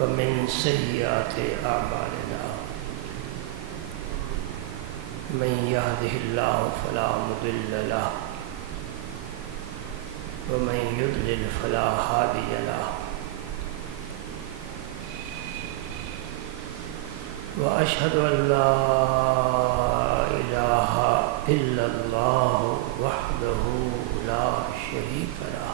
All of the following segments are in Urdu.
ومن سيئات أعمالنا من يهده الله فلا مضل له ومن يضلل فلا هادي له وأشهد أن لا إله إلا الله وحده لا شريك له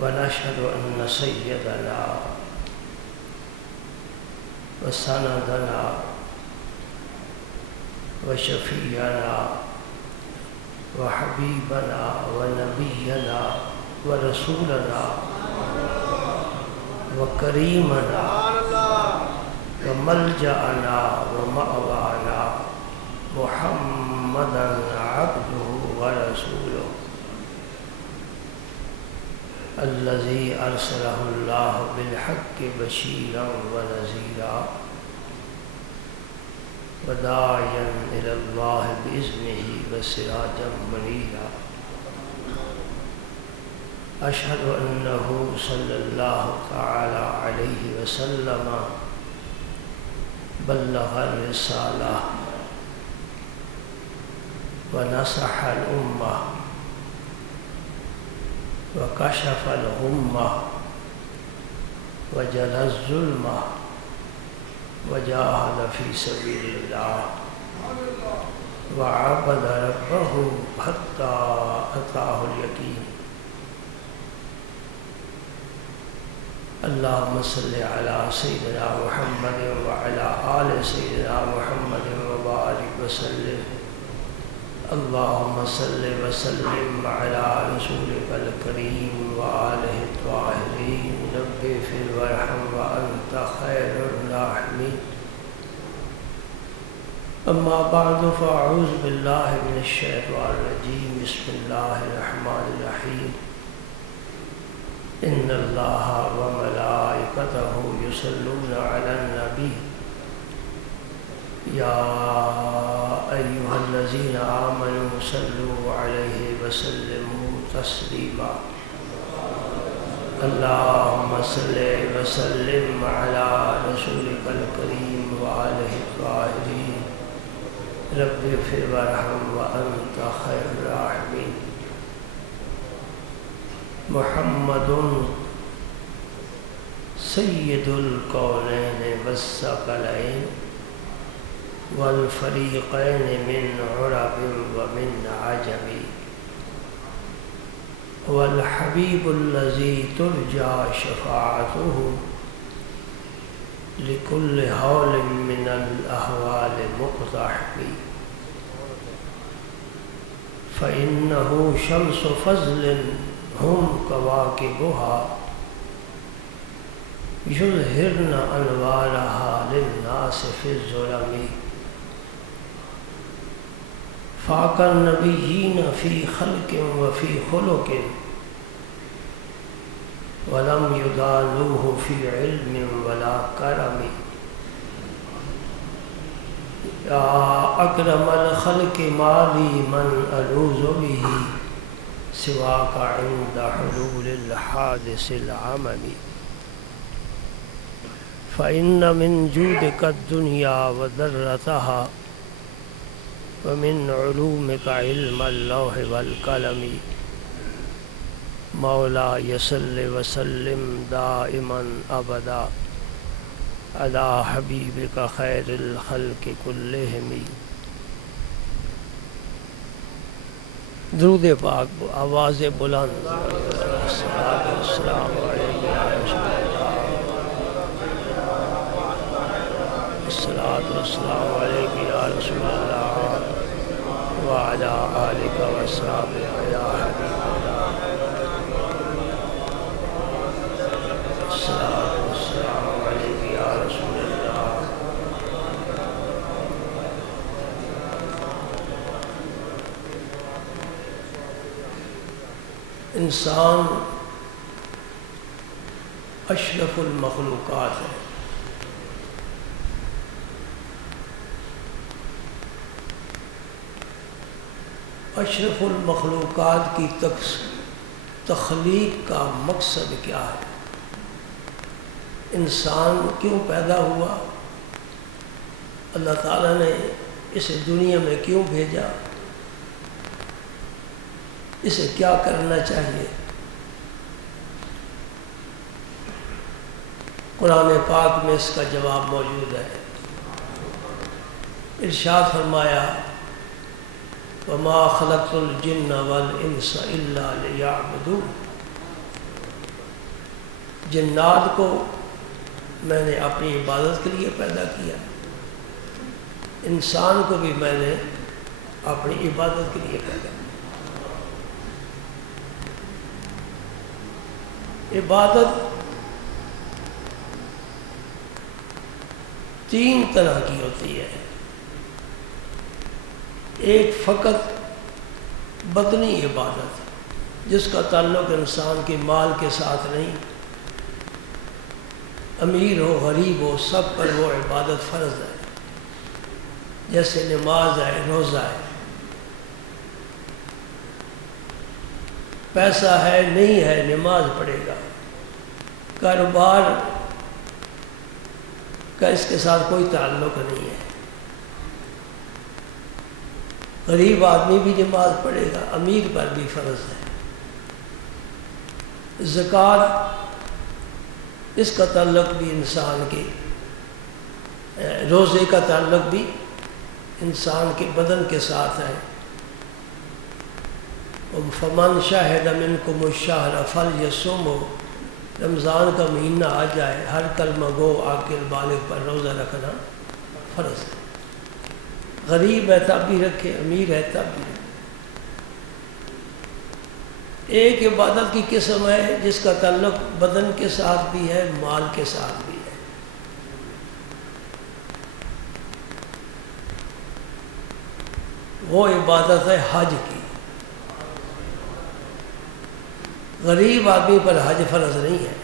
ونشهد أن سيدنا وسندنا وشفيعنا وحبيبنا ونبينا ورسولنا وكريمنا وملجأنا ومأوانا محمدا عبده ورسوله الذي أرسله الله بالحق بشيرا ونذيرا وداعيا إلى الله بإذنه وسراجا منيرا أشهد أنه صلى الله تعالى عليه وسلم بلغ الرسالة ونصح الأمة وكشف الغمة وجلى الظلمة وجاهد في سبيل الله وعبد ربه حتى أتاه اليقين اللهم صل على سيدنا محمد وعلى آل سيدنا محمد وبارك وسلم اللهم صل وسلم على رسولك الكريم وآله الطاهرين رب اغفر وارحم وأنت خير الراحمين أما بعد فأعوذ بالله من الشيطان الرجيم بسم الله الرحمن الرحيم إن الله وملائكته يصلون على النبي يا أيها الذين آمنوا صلوا عليه وسلموا تسليما اللهم صل وسلم على رسولك الكريم وآله الطاهرين رب اغفر وارحم وأنت خير الراحمين محمد سيد الكونين والثقلين والفريقين من عرب ومن عجم والحبيب الذي ترجى شفاعته لكل هول من الأهوال مقتحم فإنه شمس فضل هم كواكبها يظهرن أنوارها للناس في الظلم فاق النبيين في خلق وفي خلق ولم يدانوه في علم ولا كرم يا أكرم الخلق ما لي من ألوذ به سواك عند حلول الحادث العمم فإن من جودك الدنيا وذرتها ومن علومك علم اللوح والقلم مولاي صل وسلم دائما أبدا على حبيبك خير الخلق كلهم درود پاک آواز بلند السلام علیکم یا رسول اللہ الصلاۃ والسلام علیک یا رسول اللہ وعلی آلک وصحبک یا حبیب اللہ الصلاۃ والسلام علیک یا رسول اللہ انسان اشرف المخلوقات ہے. اشرف المخلوقات کی تخلیق کا مقصد کیا ہے، انسان کیوں پیدا ہوا، اللہ تعالیٰ نے اسے دنیا میں کیوں بھیجا، اسے کیا کرنا چاہیے۔ قرآن پاک میں اس کا جواب موجود ہے۔ ارشاد فرمایا وَمَا خَلَقْتُ الْجِنَّ وَالْإِنسَ إِلَّا لِيَعْبُدُونِ، جنات کو میں نے اپنی عبادت کے لیے پیدا کیا، انسان کو بھی میں نے اپنی عبادت کے لیے پیدا کیا۔ عبادت تین طرح کی ہوتی ہے، ایک فقط بدنی عبادت جس کا تعلق انسان کے مال کے ساتھ نہیں، امیر ہو غریب ہو سب پر وہ عبادت فرض ہے، جیسے نماز ہے، روزہ ہے۔ پیسہ ہے نہیں ہے نماز پڑھے گا، کاروبار کا اس کے ساتھ کوئی تعلق نہیں ہے، غریب آدمی بھی نماز پڑھے گا، امیر پر بھی فرض ہے۔ زکوٰۃ اس کا تعلق بھی انسان کے، روزے کا تعلق بھی انسان کے بدن کے ساتھ ہے۔ فمن شاہد منکم الشہر فلیصمہ، رمضان کا مہینہ آ جائے ہر کلمہ گو عاقل بالغ پر روزہ رکھنا فرض ہے، غریب ہے تب بھی رکھے، امیر ہے تب بھی رکھے۔ ایک عبادت کی قسم ہے جس کا تعلق بدن کے ساتھ بھی ہے، مال کے ساتھ بھی ہے۔ وہ عبادت ہے حج کی۔ غریب آدمی پر حج فرض نہیں ہے۔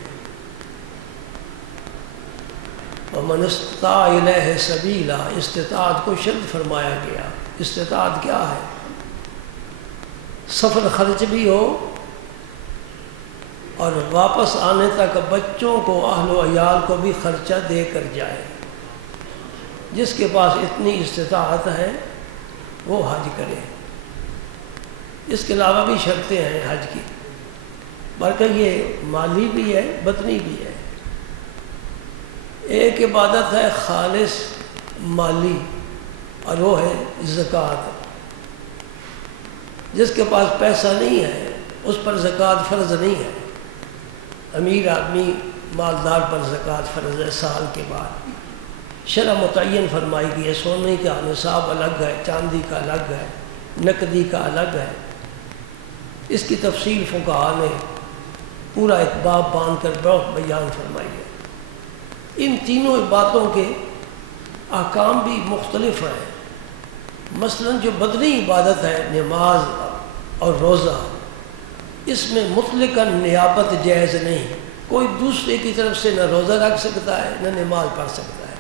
وَمَنِ اسْتَطَاعَ إِلَيْهِ سَبِيلًا، استطاعت کو شرط فرمایا گیا۔ استطاعت کیا ہے؟ سفر خرچ بھی ہو اور واپس آنے تک بچوں کو، اہل و عیال کو بھی خرچہ دے کر جائے۔ جس کے پاس اتنی استطاعت ہے وہ حج کرے۔ اس کے علاوہ بھی شرطیں ہیں حج کی، بلکہ یہ مالی بھی ہے بدنی بھی ہے۔ ایک عبادت ہے خالص مالی اور وہ ہے زکوٰۃ۔ جس کے پاس پیسہ نہیں ہے اس پر زکوٰۃ فرض نہیں ہے۔ امیر آدمی مالدار پر زکوٰۃ فرض ہے سال کے بعد۔ شرع متعین فرمائی گئی ہے، سونے کا نصاب الگ ہے، چاندی کا الگ ہے، نقدی کا الگ ہے۔ اس کی تفصیل فقہاء نے پورا ایک باب باندھ کر بہت بیان فرمائی ہے۔ ان تینوں باتوں کے احکام بھی مختلف ہیں۔ مثلا جو بدنی عبادت ہے نماز اور روزہ، اس میں مطلقاً نیابت جائز نہیں۔ کوئی دوسرے کی طرف سے نہ روزہ رکھ سکتا ہے نہ نماز پڑھ سکتا ہے۔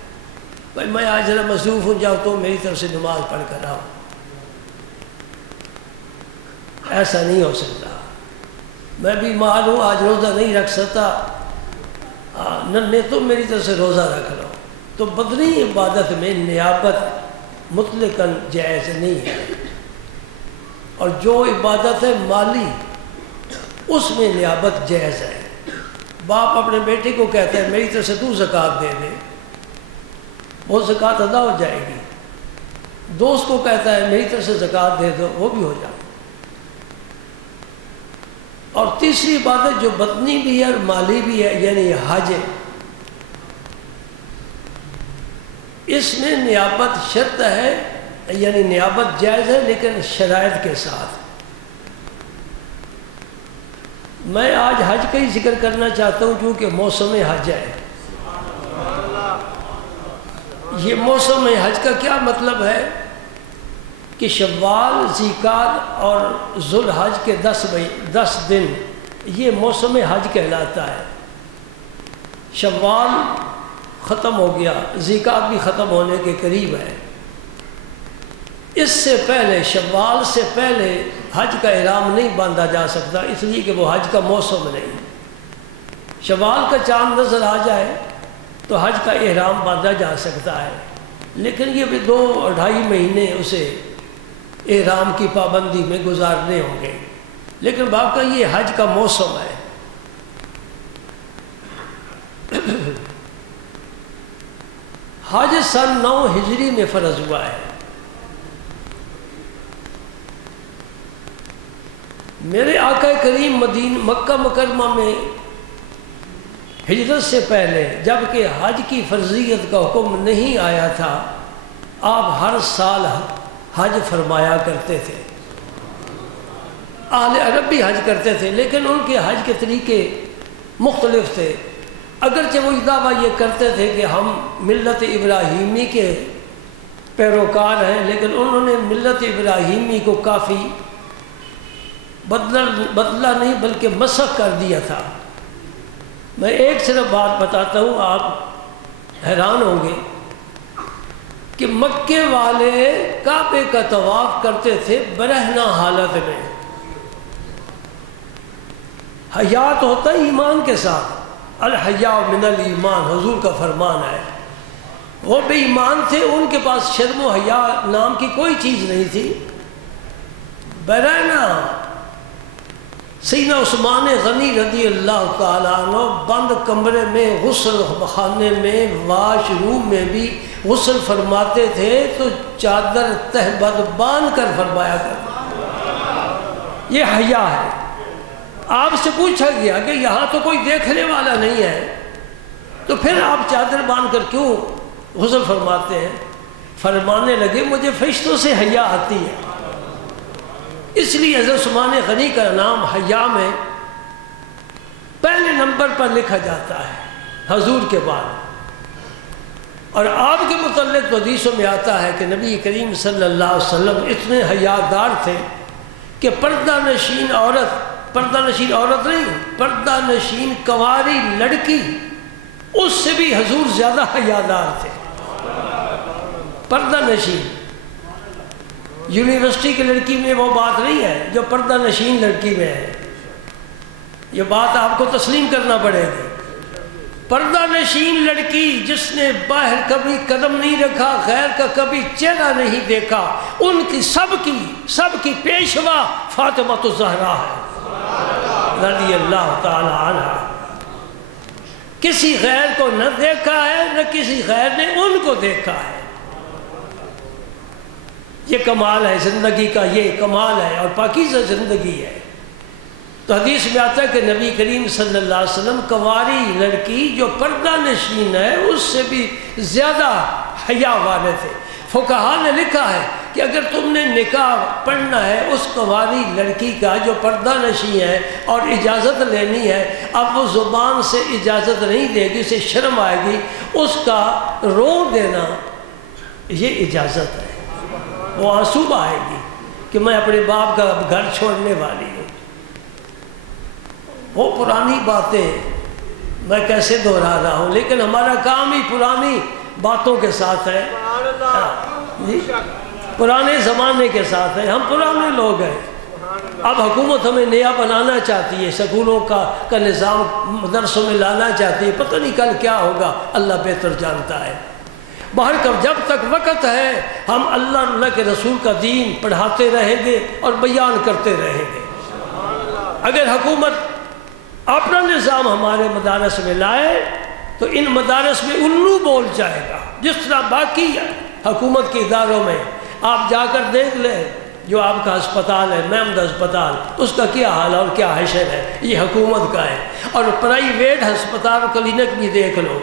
بھائی میں آج ذرا مصروف ہوں، جاؤ تو میری طرف سے نماز پڑھ کر آؤ، ایسا نہیں ہو سکتا۔ میں بیمار ہوں آج روزہ نہیں رکھ سکتا، نہ تو میری طرف سے روزہ رکھ لو۔ تو بدنی عبادت میں نیابت مطلقاً جائز نہیں ہے۔ اور جو عبادت ہے مالی، اس میں نیابت جائز ہے۔ باپ اپنے بیٹے کو کہتا ہے میری طرف سے تو زکوٰۃ دے دے، وہ زکوٰۃ ادا ہو جائے گی۔ دوست کو کہتا ہے میری طرف سے زکوٰۃ دے دو، وہ بھی ہو جائے گی۔ اور تیسری عبادت جو بدنی بھی ہے اور مالی بھی ہے، یعنی حج، اس میں نیابت شرط ہے، یعنی نیابت جائز ہے لیکن شرائط کے ساتھ۔ میں آج حج کا ہی ذکر کرنا چاہتا ہوں کیونکہ موسم حج ہے۔ یہ موسم حج کا کیا مطلب ہے کہ شوال، ذیقعد اور ذوالحج کے 10 دن یہ موسم حج کہلاتا ہے۔ شوال ختم ہو گیا، ذیقعد بھی ختم ہونے کے قریب ہے۔ اس سے پہلے، شوال سے پہلے حج کا احرام نہیں باندھا جا سکتا، اس لیے کہ وہ حج کا موسم نہیں۔ شوال کا چاند نظر آ جائے تو حج کا احرام باندھا جا سکتا ہے، لیکن یہ بھی 2-2.5 مہینے اسے احرام کی پابندی میں گزارنے ہوں گے، لیکن واقعی یہ حج کا موسم ہے۔ حج سن 9 ہجری میں فرض ہوا ہے۔ میرے آقا کریم مکہ مکرمہ میں ہجرت سے پہلے جبکہ حج کی فرضیت کا حکم نہیں آیا تھا، آپ ہر سال حج فرمایا کرتے تھے۔ اہل عرب بھی حج کرتے تھے، لیکن ان کے حج کے طریقے مختلف تھے۔ اگرچہ وہ دعویٰ یہ کرتے تھے کہ ہم ملت ابراہیمی کے پیروکار ہیں، لیکن انہوں نے ملت ابراہیمی کو کافی بدلہ نہیں بلکہ مسخ کر دیا تھا۔ میں ایک صرف بات بتاتا ہوں، آپ حیران ہوں گے کہ مکے والے کعبے کا طواف کرتے تھے برہنہ حالت میں۔ حیات ہوتا ہے ایمان کے ساتھ، الحیاء من الایمان، حضور کا فرمان ہے۔ وہ بے ایمان تھے، ان کے پاس شرم و حیا نام کی کوئی چیز نہیں تھی۔ برہنہ سیدنا عثمان غنی رضی اللہ تعالیٰ عنہ بند کمرے میں، غسل خانے میں، واش روم میں بھی غسل فرماتے تھے تو چادر تہبند باندھ کر فرمایا کرتے۔ یہ حیا ہے۔ آپ سے پوچھا گیا کہ یہاں تو کوئی دیکھنے والا نہیں ہے، تو پھر آپ چادر باندھ کر کیوں غسل فرماتے ہیں؟ فرمانے لگے مجھے فرشتوں سے حیا آتی ہے، اس لیے حضرت عثمان غنی کا نام حیا میں پہلے نمبر پر لکھا جاتا ہے حضور کے بعد۔ اور آپ کے متعلق تو حدیثوں میں آتا ہے کہ نبی کریم صلی اللہ علیہ وسلم اتنے حیادار تھے کہ پردہ نشین عورت نہیں، پردہ نشین کنواری لڑکی، اس سے بھی حضور زیادہ حیادار تھے۔ پردہ نشین یونیورسٹی کی لڑکی میں وہ بات نہیں ہے جو پردہ نشین لڑکی میں ہے، یہ بات آپ کو تسلیم کرنا پڑے گی۔ پردہ نشین لڑکی جس نے باہر کبھی قدم نہیں رکھا، غیر کا کبھی چہرہ نہیں دیکھا، ان کی سب کی پیشوا فاطمہ الزہرا ہے رضی اللہ تعالی عنہ۔ کسی غیر کو نہ دیکھا ہے، نہ کسی غیر نے ان کو دیکھا ہے۔ یہ کمال ہے زندگی کا، یہ کمال ہے اور پاکیزہ زندگی ہے۔ تو حدیث میں آتا ہے کہ نبی کریم صلی اللہ علیہ وسلم کنواری لڑکی جو پردہ نشین ہے اس سے بھی زیادہ حیا والے تھے۔ فقہاء نے لکھا ہے کہ اگر تم نے نکاح پڑھنا ہے اس کنواری لڑکی کا جو پردہ نشین ہے اور اجازت لینی ہے، اب وہ زبان سے اجازت نہیں دے گی، اسے شرم آئے گی، اس کا رو دینا یہ اجازت ہے۔ وہ آنسو آئے گی کہ میں اپنے باپ کا گھر چھوڑنے والی ہوں۔ وہ پرانی باتیں میں کیسے دہرا رہا ہوں، لیکن ہمارا کام ہی پرانی باتوں کے ساتھ ہے، پرانے زمانے کے ساتھ ہے۔ ہم پرانے لوگ ہیں۔ اب حکومت ہمیں نیا بنانا چاہتی ہے، سکولوں کا نظام مدرسوں میں لانا چاہتی ہے، پتہ نہیں کل کیا ہوگا، اللہ بہتر جانتا ہے۔ باہر کب جب تک وقت ہے ہم اللہ کے رسول کا دین پڑھاتے رہیں گے اور بیان کرتے رہیں گے۔ اگر حکومت اپنا نظام ہمارے مدارس میں لائے تو ان مدارس میں الو بول جائے گا، جس طرح باقی حکومت کے اداروں میں آپ جا کر دیکھ لیں۔ جو آپ کا ہسپتال ہے محمد ہسپتال، اس کا کیا حال اور کیا حشر ہے، یہ حکومت کا ہے۔ اور پرائیویٹ ہسپتال کلینک بھی دیکھ لو،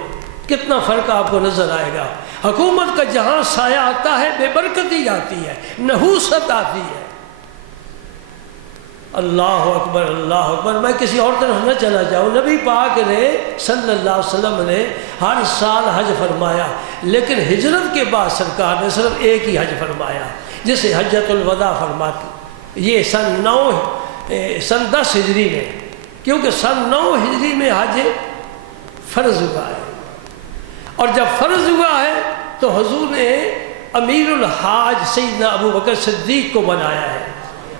کتنا فرق آپ کو نظر آئے گا۔ حکومت کا جہاں سایہ آتا ہے بے برکتی آتی ہے، نحوست آتی ہے۔ اللہ اکبر اللہ اکبر۔ میں کسی اور طرف نہ چلا جاؤں، نبی پاک نے صلی اللہ علیہ وسلم نے ہر سال حج فرمایا، لیکن ہجرت کے بعد سرکار نے صرف ایک ہی حج فرمایا، جسے حجۃ الوداع فرماتے۔ یہ سن 10 ہجری میں، کیونکہ سن 9 ہجری میں حج فرض ہوا ہے، اور جب فرض ہوا ہے تو حضور نے امیر الحاج سیدنا ابو بکر صدیق کو بنایا ہے۔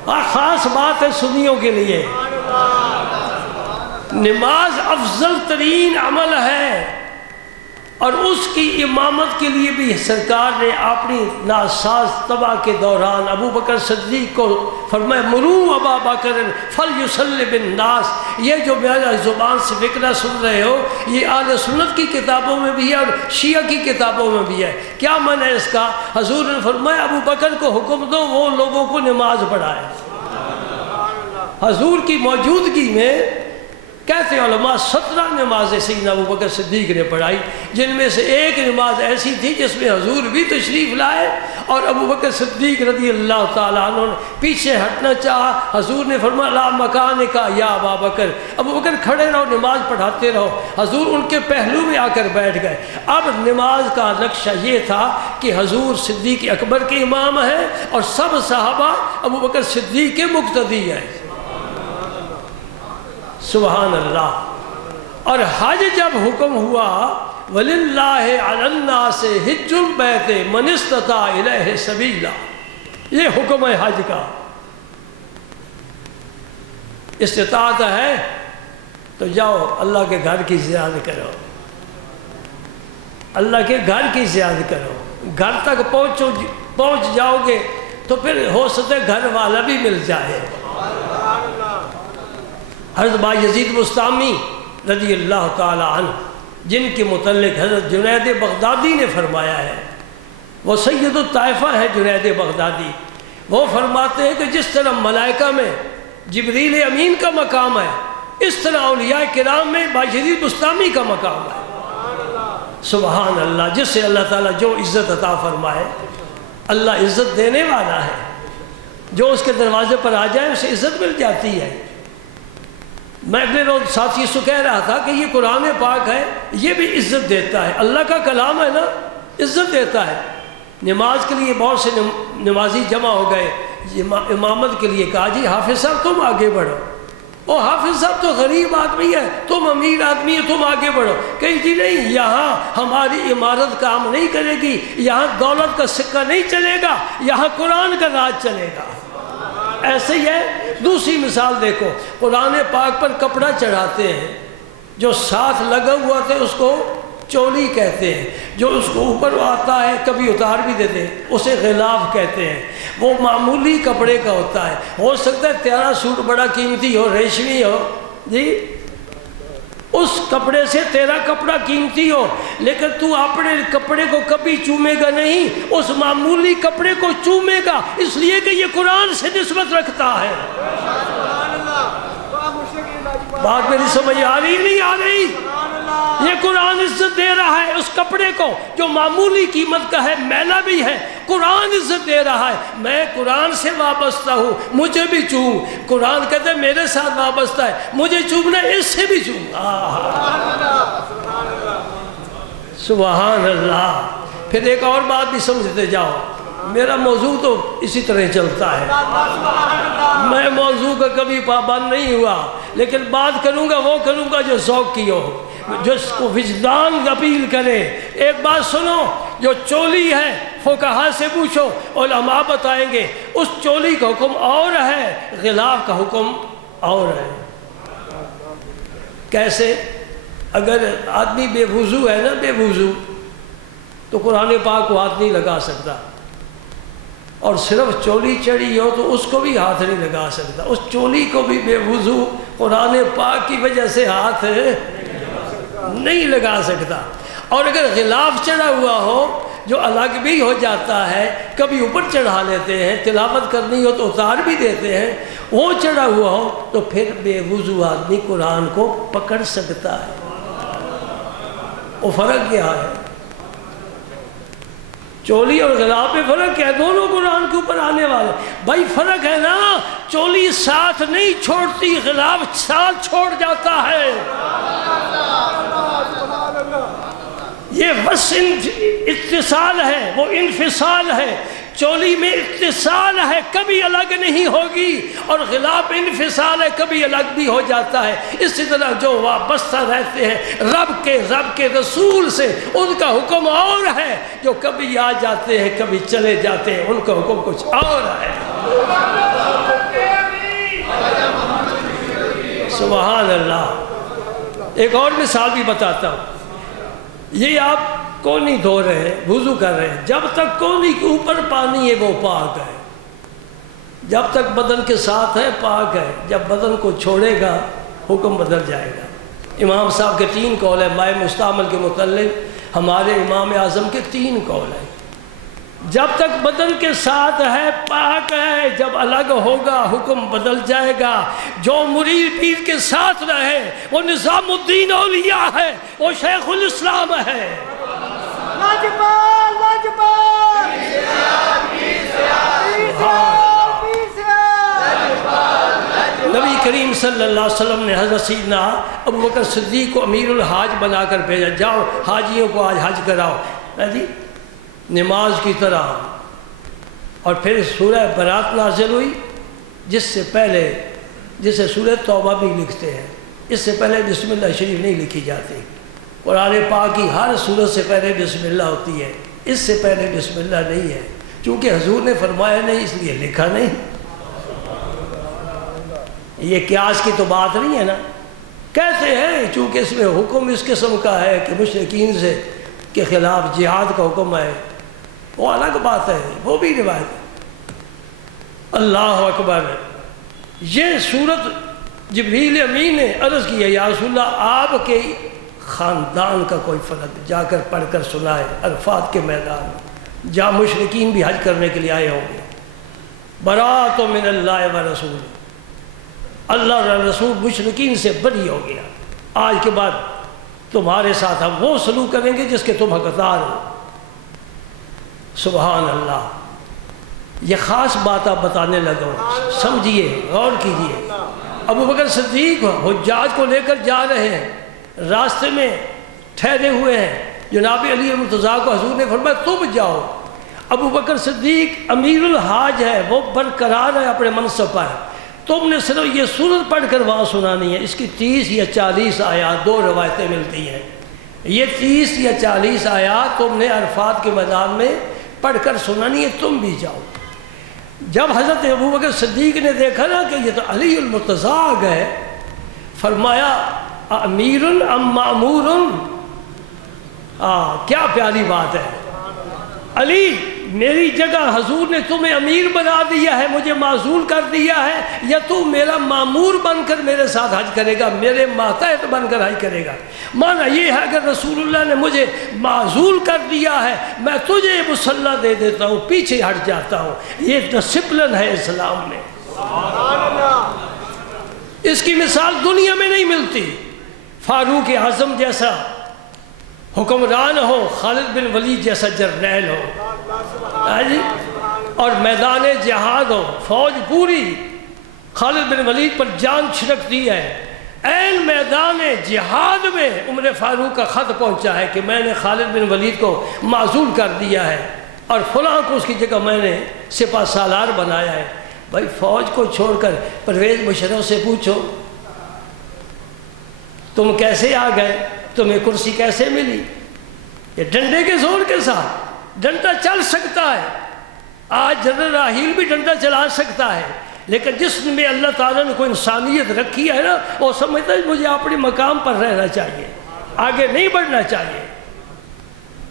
اور خاص بات ہے سنیوں کے لیے، نماز افضل ترین عمل ہے، اور اس کی امامت کے لیے بھی سرکار نے اپنی ناساز طبع کے دوران ابو بکر صدیق کو فرمایا مرو ابا بکر فلیصلی بالناس۔ یہ جو میرا زبان سے فقرہ سن رہے ہو یہ اہل سنت کی کتابوں میں بھی ہے اور شیعہ کی کتابوں میں بھی ہے۔ کیا معنی ہے اس کا؟ حضور نے فرمایا ابو بکر کو حکم دو وہ لوگوں کو نماز پڑھائے۔ حضور کی موجودگی میں کہتے علماء 17 نمازیں سیدنا ابو بکر صدیق نے پڑھائی، جن میں سے ایک نماز ایسی تھی جس میں حضور بھی تشریف لائے اور ابو بکر صدیق رضی اللہ تعالیٰ عنہ نے پیچھے ہٹنا چاہا۔ حضور نے فرمایا لا مکان کا یا ابا بکر، ابو بکر کھڑے رہو نماز پڑھاتے رہو۔ حضور ان کے پہلو میں آ کر بیٹھ گئے۔ اب نماز کا نقشہ یہ تھا کہ حضور صدیق اکبر کے امام ہیں اور سب صحابہ ابو بکر صدیق کے مقتدی ہیں۔ سبحان اللہ۔ اور حج جب حکم ہوا وَلِلَّهِ عَلَى النَّاسِ حِجُّ الْبَيْتِ مَنِ اسْتَطَاعَ إِلَيْهِ سَبِيلًا، یہ حکم ہے حج کا۔ استطاعت ہے تو جاؤ اللہ کے گھر کی زیارت کرو، اللہ کے گھر کی زیارت کرو۔ گھر تک پہنچ جاؤ گے تو پھر ہو سکتا ہے گھر والا بھی مل جائے۔ حضرت بایزید بسطامی رضی اللہ تعالی عنہ جن کے متعلق حضرت جنید بغدادی نے فرمایا ہے، وہ سید الطائفہ ہے جنید بغدادی، وہ فرماتے ہیں کہ جس طرح ملائکہ میں جبریل امین کا مقام ہے اس طرح اولیاء کرام میں بایزید بسطامی کا مقام ہے۔ سبحان اللہ۔ جس سے اللہ تعالیٰ جو عزت عطا فرمائے، اللہ عزت دینے والا ہے، جو اس کے دروازے پر آ جائے اسے عزت مل جاتی ہے۔ میں اگلے روز ساتھی سے کہہ رہا تھا کہ یہ قرآن پاک ہے، یہ بھی عزت دیتا ہے، اللہ کا کلام ہے نا، عزت دیتا ہے۔ نماز کے لیے بہت سے نمازی جمع ہو گئے، امامت کے لیے کہا جی حافظ صاحب تم آگے بڑھو۔ او حافظ صاحب تو غریب آدمی ہے، تم امیر آدمی ہے، تم آگے بڑھو۔ کہیں جی نہیں، یہاں ہماری عمارت کام نہیں کرے گی، یہاں دولت کا سکہ نہیں چلے گا، یہاں قرآن کا راج چلے گا۔ ایسے ہی ہے۔ دوسری مثال دیکھو، قرآن پاک پر کپڑا چڑھاتے ہیں، جو ساتھ لگا ہوا تھا اس کو چولی کہتے ہیں، جو اس کو اوپر آتا ہے کبھی اتار بھی دیتے ہیں اسے غلاف کہتے ہیں۔ وہ معمولی کپڑے کا ہوتا ہے، ہو سکتا ہے تیرا سوٹ بڑا قیمتی ہو، ریشمی ہو جی، اس کپڑے سے تیرا کپڑا قیمتی ہو، لیکن تو اپنے کپڑے کو کبھی چومے گا نہیں، اس معمولی کپڑے کو چومے گا، اس لیے کہ یہ قرآن سے نسبت رکھتا ہے۔ بات میری سمجھ آ رہی نہیں آ رہی؟ یہ قرآن عزت دے رہا ہے اس کپڑے کو جو معمولی قیمت کا ہے، میلا بھی ہے، قرآن عزت دے رہا ہے۔ میں قرآن سے وابستہ ہوں، مجھے بھی چوم۔ قرآن کہتا ہے میرے ساتھ وابستہ ہے، مجھے چومنا اس سے بھی چوم۔ سبحان اللہ۔ پھر ایک اور بات بھی سمجھتے جاؤ، میرا موضوع تو اسی طرح چلتا ہے، میں موضوع کا کبھی پابند نہیں ہوا، لیکن بات کروں گا وہ کروں گا جو ذوق کی ہو، جس کو وجدان اپیل کرے۔ ایک بات سنو، جو چولی ہے فقہا سے پوچھو، علماء بتائیں گے اس چولی کا حکم اور ہے، غلاف کا حکم اور ہے۔ کیسے؟ اگر آدمی بے وضو ہے نا، بے وضو، تو قرآن پاک کو ہاتھ نہیں لگا سکتا، اور صرف چولی چڑھی ہو تو اس کو بھی ہاتھ نہیں لگا سکتا، اس چولی کو بھی بے وضو قرآن پاک کی وجہ سے ہاتھ نہیں لگا سکتا۔ اور اگر غلاف چڑھا ہوا ہو جو الگ بھی ہو جاتا ہے، کبھی اوپر چڑھا لیتے ہیں، تلاوت کرنی ہو تو اتار بھی دیتے ہیں، وہ چڑھا ہوا ہو تو پھر بے وضو آدمی قرآن کو پکڑ سکتا ہے۔ وہ فرق کیا ہے؟ چولی اور غلاف میں فرق کیا ہے؟ دونوں قرآن کے اوپر آنے والے۔ بھائی فرق ہے نا، چولی ساتھ نہیں چھوڑتی، غلاف ساتھ چھوڑ جاتا ہے۔ یہ بس اتصال ہے، وہ انفصال ہے۔ چولی میں اتصال ہے، کبھی الگ نہیں ہوگی، اور غلاف انفصال ہے، کبھی الگ بھی ہو جاتا ہے۔ اسی طرح جو وابستہ رہتے ہیں رب کے رسول سے، ان کا حکم اور ہے، جو کبھی آ جاتے ہیں کبھی چلے جاتے ہیں، ان کا حکم کچھ اور ہے۔ سبحان اللہ۔ ایک اور مثال بھی بتاتا ہوں، یہ آپ کونی دھو رہے ہیں، وضو کر رہے ہیں، جب تک کونی کے اوپر پانی ہے وہ پاک ہے، جب تک بدن کے ساتھ ہے پاک ہے، جب بدن کو چھوڑے گا حکم بدل جائے گا۔ امام صاحب کے 3 قول ہیں، مائع مستعمل کے متعلق ہمارے امام اعظم کے 3 قول ہیں۔ جب تک بدن کے ساتھ ہے پاک ہے، جب الگ ہوگا حکم بدل جائے گا۔ جو مرید پیر کے ساتھ رہے وہ نظام الدین اولیاء ہے، وہ شیخ الاسلام ہے۔ لاجپال لاجپال نبی کریم صلی اللہ علیہ وسلم نے حضرت سیدنا ابو بکر صدیق کو امیر الحاج بنا کر بھیجا، جاؤ حاجیوں کو آج حج کراؤ جی نماز کی طرح۔ اور پھر سورہ برات نازل ہوئی، جس سے پہلے جسے سورہ توبہ بھی لکھتے ہیں، اس سے پہلے بسم اللہ شریف نہیں لکھی جاتی۔ قرآن پاک کی ہر سورت سے پہلے بسم اللہ ہوتی ہے، اس سے پہلے بسم اللہ نہیں ہے، چونکہ حضور نے فرمایا نہیں اس لیے لکھا نہیں۔ یہ قیاس کی تو بات نہیں ہے نا، کہتے ہیں چونکہ اس میں حکم اس قسم کا ہے کہ مشرکین سے کے خلاف جہاد کا حکم ہے، وہ الگ بات ہے، وہ بھی روایت ہے۔ اللہ اکبر۔ یہ سورت جبریل امین نے عرض کی ہے، یا رسول اللہ آپ کے خاندان کا کوئی فرد جا کر پڑھ کر سنائے عرفات کے میدان میں، جہاں مشرکین بھی حج کرنے کے لیے آئے ہوں گے۔ برات من اللہ و رسول، اللہ اور رسول مشرکین سے بری ہو گیا، آج کے بعد تمہارے ساتھ ہم وہ سلوک کریں گے جس کے تم حقدار ہو۔ سبحان اللہ۔ یہ خاص بات آپ بتانے لگا ہوں، سمجھیے، غور کیجئے۔ ابو بکر صدیق حجاج کو لے کر جا رہے ہیں، راستے میں ٹھہرے ہوئے ہیں، جناب علی المرتضیٰ کو حضور نے فرمایا تم جاؤ۔ ابو بکر صدیق امیر الحاج ہے، وہ برقرار ہے اپنے منصب پر، تم نے صرف یہ سورت پڑھ کر وہاں سنانی ہے۔ اس کی 30 یا 40 آیات، 2 روایتیں ملتی ہیں، یہ 30 یا 40 آیات تم نے عرفات کے میدان میں پڑھ کر سنانی ہے، تم بھی جاؤ۔ جب حضرت ابو بکر صدیق نے دیکھا نا کہ یہ تو علی المرتضیٰ آ گئے، فرمایا امیر ام معمور، کیا پیاری بات ہے، علی میری جگہ حضور نے تمہیں امیر بنا دیا ہے، مجھے معزول کر دیا ہے، یا تو میرا مامور بن کر میرے ساتھ حج کرے گا، میرے ماتحت بن کر حج کرے گا۔ مانا یہ ہے اگر رسول اللہ نے مجھے معزول کر دیا ہے، میں تجھے مصلی دے دیتا ہوں، پیچھے ہٹ جاتا ہوں۔ یہ ڈسپلن ہے اسلام میں، اس کی مثال دنیا میں نہیں ملتی۔ فاروق اعظم جیسا حکمران ہو، خالد بن ولید جیسا جرنیل ہو، اور میدان جہاد ہو، فوج پوری خالد بن ولید پر جان چھڑک دی ہے، این میدان جہاد میں عمر فاروق کا خط پہنچا ہے کہ میں نے خالد بن ولید کو معزول کر دیا ہے اور فلاں کو اس کی جگہ میں نے سپہ سالار بنایا ہے۔ بھائی فوج کو چھوڑ کر پرویز مشرف سے پوچھو تم کیسے آ گئے، تمہیں کرسی کیسے ملی؟ یہ ڈنڈے کے زور کے ساتھ، ڈنڈا چل سکتا ہے، آج جنرل راحیل بھی ڈنڈا چلا سکتا ہے، لیکن جس میں اللہ تعالیٰ نے کوئی انسانیت رکھی ہے نا، وہ سمجھتا ہے مجھے اپنے مقام پر رہنا چاہیے، آگے نہیں بڑھنا چاہیے۔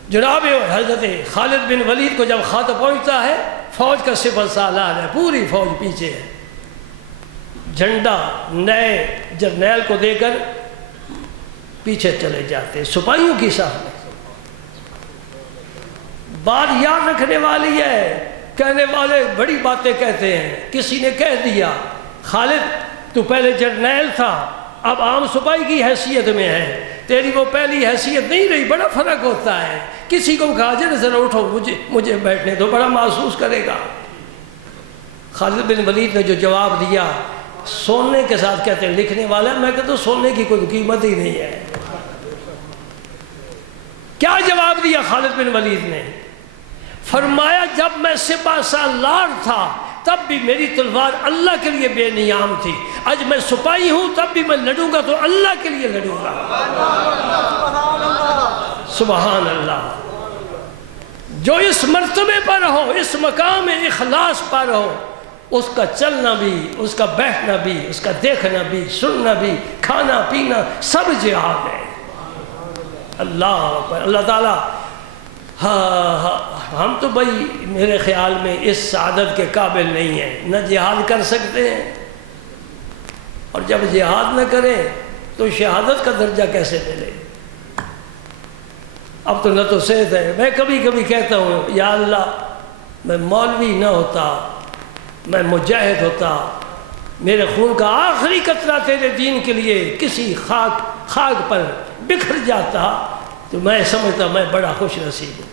جناب حضرت خالد بن ولید کو جب خط پہنچتا ہے، فوج کا سپہ سالار ہے، پوری فوج پیچھے ہے، جھنڈا نئے جرنیل کو دے کر پیچھے چلے جاتے ہیں سپاہیوں کی صف میں۔ بات یاد رکھنے والی ہے، کہنے والے بڑی باتیں کہتے ہیں۔ کسی نے کہہ دیا خالد تو پہلے جرنیل تھا، اب عام سپاہی کی حیثیت میں ہے، تیری وہ پہلی حیثیت نہیں رہی، بڑا فرق ہوتا ہے۔ کسی کو کہا جائے ذرا اٹھو مجھے بیٹھنے دو، بڑا محسوس کرے گا۔ خالد بن ولید نے جو جواب دیا سونے کے ساتھ، کہتے ہیں لکھنے والا، میں کہتا ہوں سونے کی کوئی قیمت ہی نہیں ہے۔ کیا جواب دیا خالد بن ولید نے؟ فرمایا جب میں سپہ سالار تھا تب بھی میری تلوار اللہ کے لیے بے نیام تھی، آج میں سپاہی ہوں تب بھی میں لڑوں گا تو اللہ کے لیے لڑوں گا۔ سبحان اللہ۔ جو اس مرتبے پر ہو، اس مقام اخلاص پر ہو، اس کا چلنا بھی، اس کا بیٹھنا بھی، اس کا دیکھنا بھی، سننا بھی، کھانا پینا سب جہاد ہے۔ اللہ اکبر۔ اللہ تعالیٰ ہم تو بھائی میرے خیال میں اس سعادت کے قابل نہیں ہیں، نہ جہاد کر سکتے ہیں، اور جب جہاد نہ کریں تو شہادت کا درجہ کیسے ملے؟ اب تو نہ تو صحت ہے۔ میں کبھی کبھی کہتا ہوں یا اللہ میں مولوی نہ ہوتا، میں مجاہد ہوتا، میرے خون کا آخری قطرہ تیرے دین کے لیے کسی خاک پر بکھر جاتا تو میں سمجھتا میں بڑا خوش نصیب ہوں۔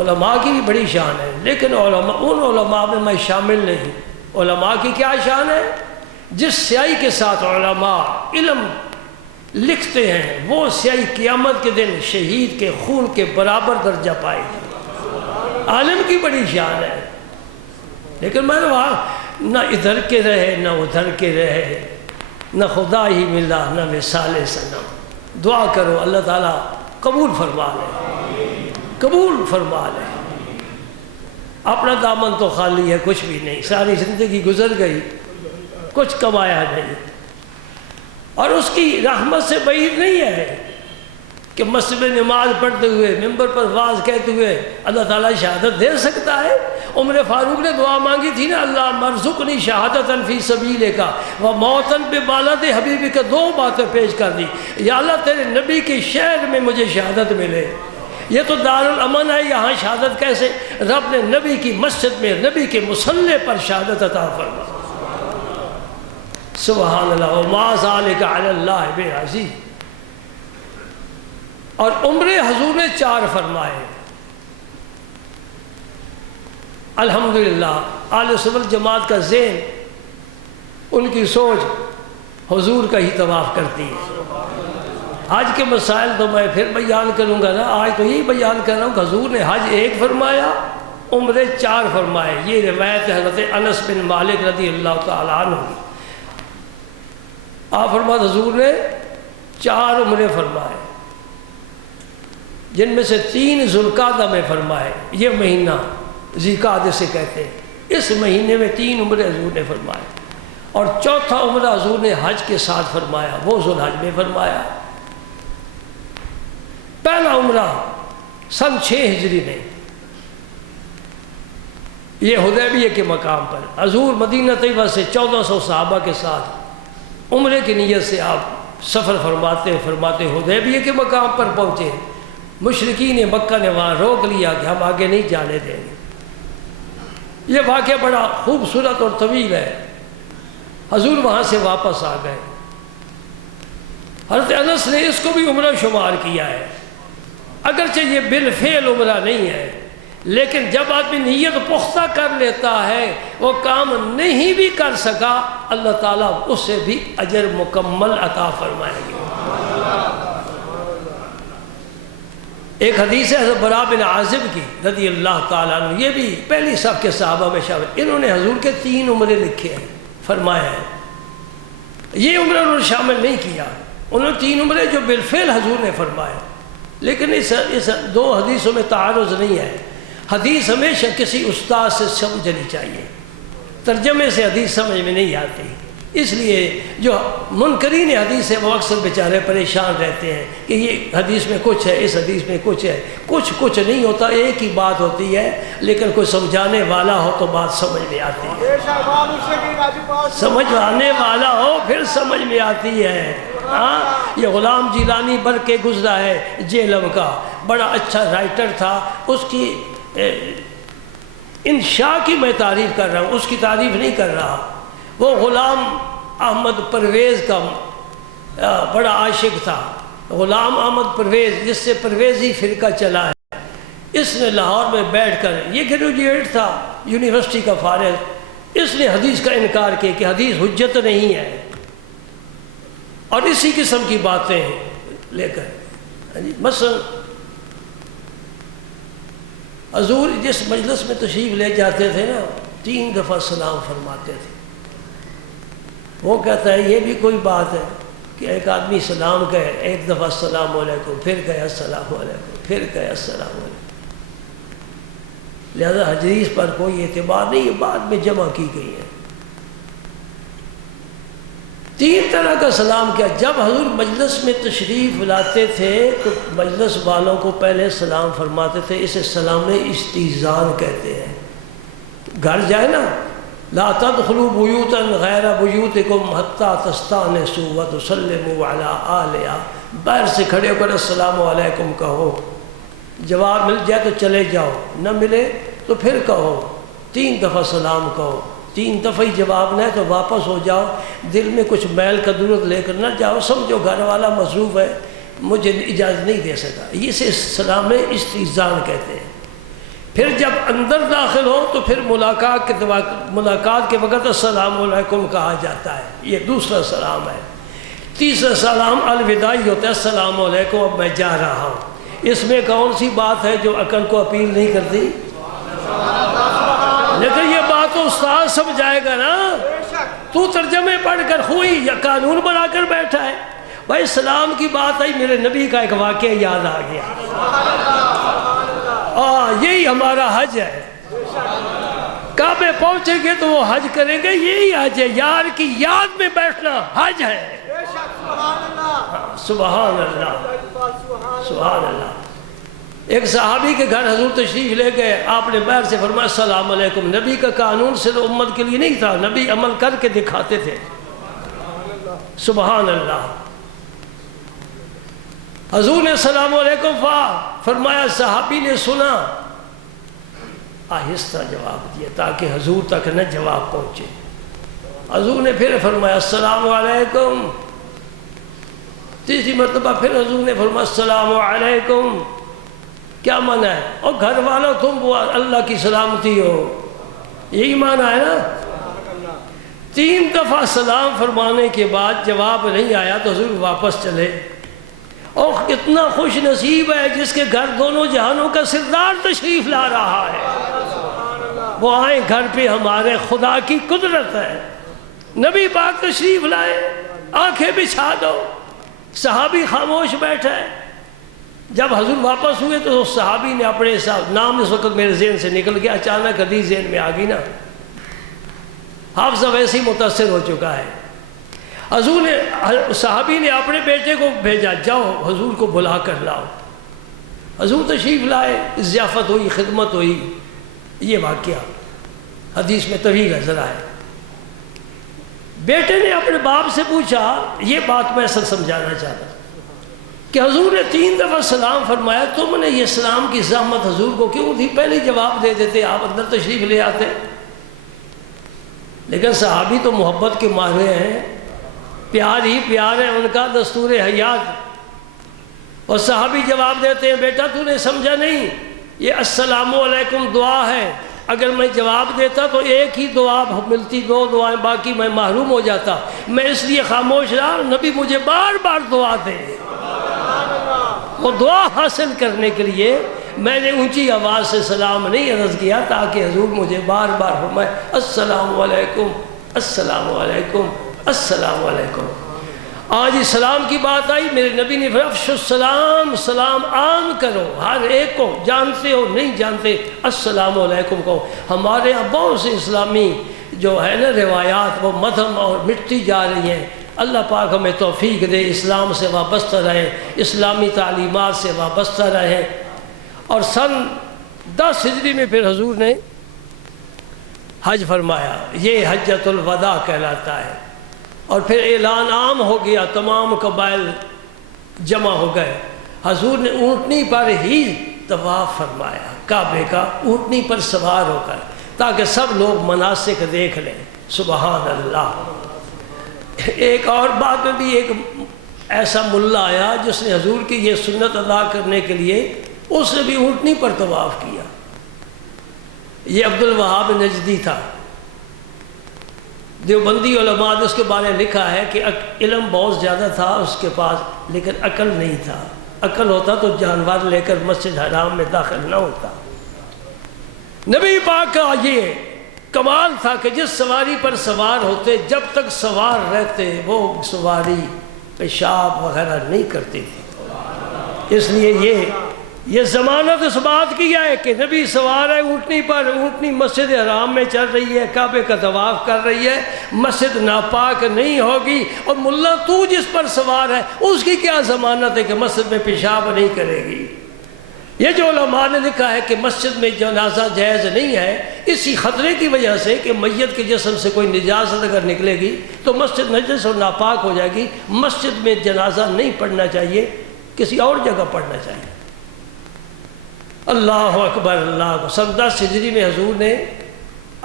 علماء کی بھی بڑی شان ہے، لیکن ان علماء میں میں شامل نہیں۔ علماء کی کیا شان ہے؟ جس سیاہی کے ساتھ علماء علم لکھتے ہیں وہ سیاہی قیامت کے دن شہید کے خون کے برابر درجہ پائے گی۔ عالم کی بڑی شان ہے، لیکن میں وہاں نہ ادھر کے رہے نہ ادھر کے رہے، نہ خدا ہی ملا نہ مثال صنم۔ دعا کرو اللہ تعالیٰ قبول فرما لے، قبول فرما لے۔ اپنا دامن تو خالی ہے، کچھ بھی نہیں، ساری زندگی گزر گئی، کچھ کمایا نہیں، اور اس کی رحمت سے بعید نہیں ہے کہ مسجد میں نماز پڑھتے ہوئے ممبر پر واعظ کہتے ہوئے اللہ تعالیٰ شہادت دے سکتا ہے۔ عمر فاروق نے دعا مانگی تھی نا، اللہ مرزقنی شہادتاً فی سبیلک و موتاً ببالد حبیبک، دو باتیں پیش کر دی، یا اللہ تیرے نبی کے شہر میں مجھے شہادت ملے۔ یہ تو دار الامن ہے، یہاں شہادت کیسے؟ رب نے نبی کی مسجد میں نبی کے مصلی پر شہادت عطا فرما۔ سبحان اللہ، وما ذلک علی اللہ بعزیز۔ اور عمرے حضور نے 4 فرمائے۔ الحمدللہ اہل سنت جماعت کا ذہن، ان کی سوچ حضور کا ہی طواف کرتی ہے۔ حج کے مسائل تو میں پھر بیان کروں گا نا، آج تو یہی بیان کر رہا ہوں کہ حضور نے حج 1 فرمایا، عمرے 4 فرمائے۔ یہ روایت حضرت انس بن مالک رضی اللہ تعالیٰ عنہ کی۔ آپ فرماتے حضور نے 4 عمرے فرمائے، جن میں سے 3 ذوالقعدہ میں فرمائے۔ یہ مہینہ ذوالقعدہ سے کہتے ہیں، اس مہینے میں 3 عمرے حضور نے فرمائے، اور 4تھا عمرہ حضور نے حج کے ساتھ فرمایا، وہ ذوالحج میں فرمایا۔ پہلا عمرہ سن 6 ہجری میں، یہ حدیبیہ کے مقام پر حضور مدینہ طیبہ سے 1400 صحابہ کے ساتھ عمرے کی نیت سے آپ سفر فرماتے حدیبیہ کے مقام پر پہنچے۔ مشرکین مکہ نے وہاں روک لیا کہ ہم آگے نہیں جانے دیں گے۔ یہ واقعہ بڑا خوبصورت اور طویل ہے۔ حضور وہاں سے واپس آ گئے۔ حضرت انس نے اس کو بھی عمرہ شمار کیا ہے، اگرچہ یہ بالفعل عمرہ نہیں ہے، لیکن جب آدمی نیت پختہ کر لیتا ہے، وہ کام نہیں بھی کر سکا، اللہ تعالیٰ اس سے بھی اجر مکمل عطا فرمائے گے۔ ایک حدیث ہے حضرت براء بن عازب کی رضی اللہ تعالیٰ عنہ، یہ بھی پہلی صف کے صحابہ میں شامل۔ انہوں نے حضور کے 3 عمرے لکھے ہیں، فرمایا ہے۔ یہ عمرہ انہوں نے شامل نہیں کیا، انہوں نے 3 عمرے جو بالفعل حضور نے فرمائے، لیکن اس 2 حدیثوں میں تعارض نہیں ہے۔ حدیث ہمیشہ کسی استاد سے سمجھنی چاہیے، ترجمے سے حدیث سمجھ میں نہیں آتی۔ اس لیے جو منکرین حدیث ہیں وہ اکثر بیچارے پریشان رہتے ہیں کہ یہ حدیث میں کچھ ہے، اس حدیث میں کچھ ہے۔ کچھ نہیں ہوتا، ایک ہی بات ہوتی ہے، لیکن کوئی سمجھانے والا ہو تو بات سمجھ میں آتی ہے، سمجھانے والا ہو پھر سمجھ میں آتی ہے۔ یہ غلام جیلانی بر کے گزرا ہے جیلم کا، بڑا اچھا رائٹر تھا، اس کی انشاء کی میں تعریف کر رہا ہوں، اس کی تعریف نہیں کر رہا۔ وہ غلام احمد پرویز کا بڑا عاشق تھا، غلام احمد پرویز، جس سے پرویزی فرقہ چلا ہے۔ اس نے لاہور میں بیٹھ کر، یہ گریجویٹ تھا یونیورسٹی کا فارغ، اس نے حدیث کا انکار کیا کہ حدیث حجت نہیں ہے، اور اسی قسم کی باتیں لے کر مثلا حضور جس مجلس میں تشریف لے جاتے تھے نا، 3 دفعہ سلام فرماتے تھے۔ وہ کہتا ہے یہ بھی کوئی بات ہے کہ ایک آدمی سلام کہے، 1 دفعہ السلام علیکم، پھر کہے السلام علیکم، پھر کہے السلام علیکم۔ لہذا حدیث پر کوئی اعتبار نہیں، یہ بعد میں جمع کی گئی ہے۔ 3 طرح کا سلام کیا۔ جب حضور مجلس میں تشریف لاتے تھے تو مجلس والوں کو پہلے سلام فرماتے تھے، اسے سلام استئذان کہتے ہیں۔ گھر جائے نا، لا تدخلوا بیوتا غیر بیوتکم حتی تستأنسوا وتسلموا علی اہلہا، باہر سے کھڑے ہو کر السلام علیکم کہو، جواب مل جائے تو چلے جاؤ، نہ ملے تو پھر کہو، 3 دفعہ سلام کہو، 3 دفعہ ہی جواب نہ ہے تو واپس ہو جاؤ، دل میں کچھ میل کا درد لے کر نہ جاؤ، سمجھو گھر والا مصروف ہے، مجھے اجازت نہیں دے سکا، یہ سے سلام استئذان کہتے ہیں۔ پھر جب اندر داخل ہو تو پھر ملاقات کے وقت السلام علیکم کہا جاتا ہے، یہ دوسرا سلام ہے۔ تیسرا سلام الوداعی ہوتا ہے، السلام علیکم اب میں جا رہا ہوں۔ اس میں کون سی بات ہے جو عقل کو اپیل نہیں کرتی؟ لیکن یہ بات تو استاد سمجھائے گا نا، تو ترجمے پڑھ کر ہوئی یا قانون بنا کر بیٹھا ہے۔ بھائی سلام کی بات آئی، میرے نبی کا ایک واقعہ یاد آ گیا، یہی ہمارا حج ہے۔ کعبے پہنچیں گے تو وہ حج کریں گے، یہی حج ہے، یار کی یاد میں بیٹھنا حج ہے۔ سبحان اللہ، سبحان اللہ۔ ایک صحابی کے گھر حضور تشریف لے گئے، آپ نے باہر سے فرمایا السلام علیکم۔ نبی کا قانون صرف امت کے لیے نہیں تھا، نبی عمل کر کے دکھاتے تھے۔ سبحان اللہ۔ حضور نے السلام علیکم فرمایا، صحابی نے سنا، آہستہ جواب دیا تاکہ حضور تک نہ جواب پہنچے۔ حضور نے پھر فرمایا السلام علیکم، تیسری مرتبہ پھر حضور نے فرمایا السلام علیکم۔ کیا معنی ہے؟ اور گھر والوں تم وہ اللہ کی سلامتی ہو، یہی معنی ہے نا۔ 3 دفعہ سلام فرمانے کے بعد جواب نہیں آیا تو حضور واپس چلے۔ اور کتنا خوش نصیب ہے جس کے گھر دونوں جہانوں کا سردار تشریف لا رہا ہے، وہ آئیں گھر پہ، ہمارے خدا کی قدرت ہے۔ نبی پاک تشریف لائے، آنکھیں بچھا دو، صحابی خاموش بیٹھا ہے۔ جب حضور واپس ہوئے تو اس صحابی نے اپنے نام اس وقت میرے ذہن سے نکل گیا، اچانک حدیث ذہن میں آ گئی نا، حافظہ ویسے ہی متاثر ہو چکا ہے۔ حضور نے، صحابی نے اپنے بیٹے کو بھیجا، جاؤ حضور کو بلا کر لاؤ۔ حضور تشریف لائے، ضیافت ہوئی، خدمت ہوئی۔ یہ واقعہ حدیث میں طویل ذرا ہے۔ بیٹے نے اپنے باپ سے پوچھا، یہ بات میں اصل سمجھانا چاہتا کہ حضور نے 3 دفعہ سلام فرمایا، تم نے یہ سلام کی زحمت حضور کو کیوں تھی؟ پہلے جواب دے دیتے، آپ اندر تشریف لے آتے۔ لیکن صحابی تو محبت کے ماہر ہیں، پیار ہی پیار ہے ان کا، دستور حیات۔ اور صحابی جواب دیتے ہیں، بیٹا تو نے سمجھا نہیں، یہ السلام علیکم دعا ہے، اگر میں جواب دیتا تو ایک ہی دعا ملتی، 2 دعائیں باقی میں محروم ہو جاتا، میں اس لیے خاموش رہا، نبی مجھے بار بار دعا دے۔ وہ دعا حاصل کرنے کے لیے میں نے اونچی آواز سے سلام نہیں عرض کیا تاکہ حضور مجھے بار بار فرمائے السلام علیکم، السلام علیکم، السلام علیکم۔ آج اس سلام کی بات آئی، میرے نبی نے فرمایا افشوا السلام، سلام عام کرو، ہر ایک کو، جانتے ہو نہیں جانتے السلام علیکم کہو۔ ہمارے یہاں بہت سے اسلامی جو ہے نا روایات وہ مدھم اور مٹتی جا رہی ہیں، اللہ پاک ہمیں توفیق دے، اسلام سے وابستہ رہیں، اسلامی تعلیمات سے وابستہ رہیں۔ اور سن 10 ہجری میں پھر حضور نے حج فرمایا، یہ حجۃ الوداع کہلاتا ہے۔ اور پھر اعلان عام ہو گیا، تمام قبائل جمع ہو گئے، حضور نے اونٹنی پر ہی طواف فرمایا، کعبے کا اونٹنی پر سوار ہو کر، تاکہ سب لوگ مناسک دیکھ لیں۔ سبحان اللہ۔ ایک اور بات میں بھی ایک ایسا ملا آیا جس نے حضور کی یہ سنت ادا کرنے کے لیے اس نے بھی اونٹنی پر طواف کیا، یہ عبد الوہاب نجدی تھا۔ دیوبندی علماء نے اس کے بارے میں لکھا ہے کہ علم بہت زیادہ تھا اس کے پاس، لیکن عقل نہیں تھا، عقل ہوتا تو جانور لے کر مسجد حرام میں داخل نہ ہوتا۔ نبی پاک کا یہ کمال تھا کہ جس سواری پر سوار ہوتے جب تک سوار رہتے وہ سواری پیشاب وغیرہ نہیں کرتی تھی، اس لیے یہ یہ ضمانت اس بات کی ہے کہ نبی سوار ہے اونٹنی پر، اونٹنی مسجد حرام میں چل رہی ہے، کعبے کا طواف کر رہی ہے، مسجد ناپاک نہیں ہوگی، اور ملا تو جس پر سوار ہے اس کی کیا ضمانت ہے کہ مسجد میں پیشاب نہیں کرے گی؟ یہ جو علماء نے لکھا ہے کہ مسجد میں جنازہ جائز نہیں ہے، اسی خطرے کی وجہ سے کہ میت کے جسم سے کوئی نجاست اگر نکلے گی تو مسجد نجس اور ناپاک ہو جائے گی۔ مسجد میں جنازہ نہیں پڑھنا چاہیے، کسی اور جگہ پڑھنا چاہیے۔ اللہ اکبر، اللہ اکبر۔ سن 10 ہجری میں حضور نے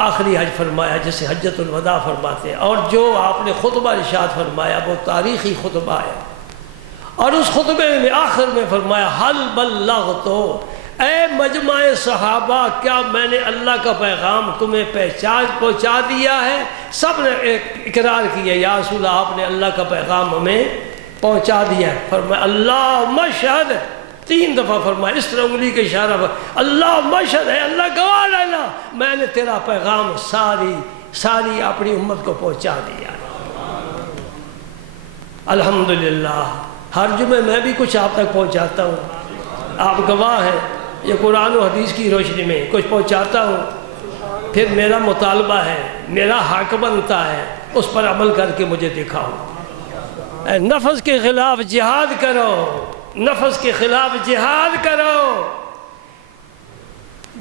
آخری حج فرمایا جسے حجۃ الوداع فرماتے ہیں، اور جو آپ نے خطبہ ارشاد فرمایا وہ تاریخی خطبہ ہے، اور اس خطبے میں آخر میں فرمایا حل بلغت، اے مجمع صحابہ کیا میں نے اللہ کا پیغام تمہیں پہنچا دیا ہے؟ سب نے اقرار کیا یا رسول اللہ آپ نے اللہ کا پیغام ہمیں پہنچا دیا ہے۔ فرمایا اللہم اشہد، 3 دفعہ فرمایا، اس طرح انگلی کے اشارہ پر، اللہم اشہد، ہے اللہ گواہ رہنا میں نے تیرا پیغام ساری اپنی امت کو پہنچا دیا۔ الحمدللہ ہر جمعے میں بھی کچھ آپ تک پہنچاتا ہوں، آپ گواہ ہیں، یہ قرآن و حدیث کی روشنی میں کچھ پہنچاتا ہوں، پھر میرا مطالبہ ہے، میرا حق بنتا ہے اس پر عمل کر کے مجھے دکھاؤ۔ اے نفس کے خلاف جہاد کرو، نفس کے خلاف جہاد کرو۔